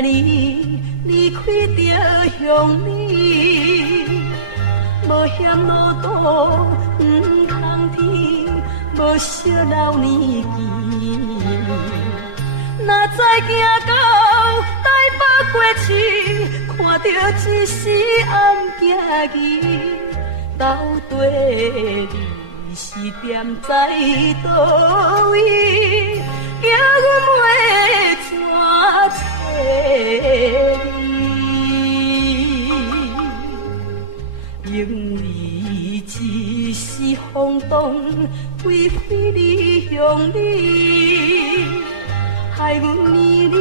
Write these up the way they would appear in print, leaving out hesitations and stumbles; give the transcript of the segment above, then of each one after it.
你离开着乡里，无险路途不通天，无惜老年纪。若再行到台北过市，看到一时暗行去，到底你是踮在倒位？叫阮要怎找你？因为一时风动，为非你乡里，害阮年年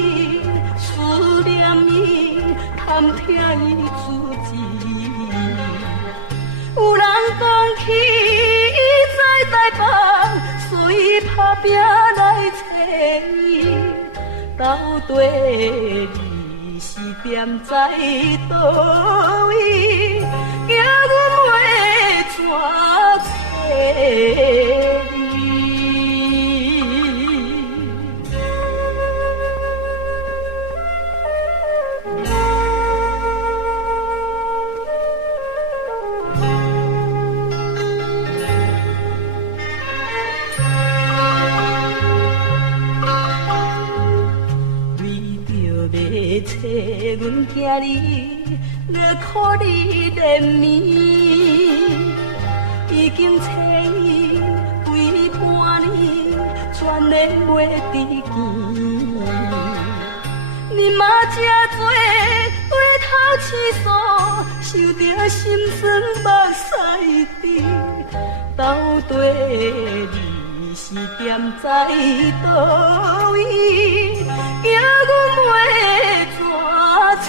思念伊，贪听伊自字。有人讲起伊在台北，所以打拼来找伊。到底你是踮在倒位？叫阮要怎找你？找阮囝儿，要靠你怜悯。已经找伊规半年，全然袂知见。你嘛这多回头痴诉，受着心酸目屎滴。到底你是踮在倒位？叫阮要怎找？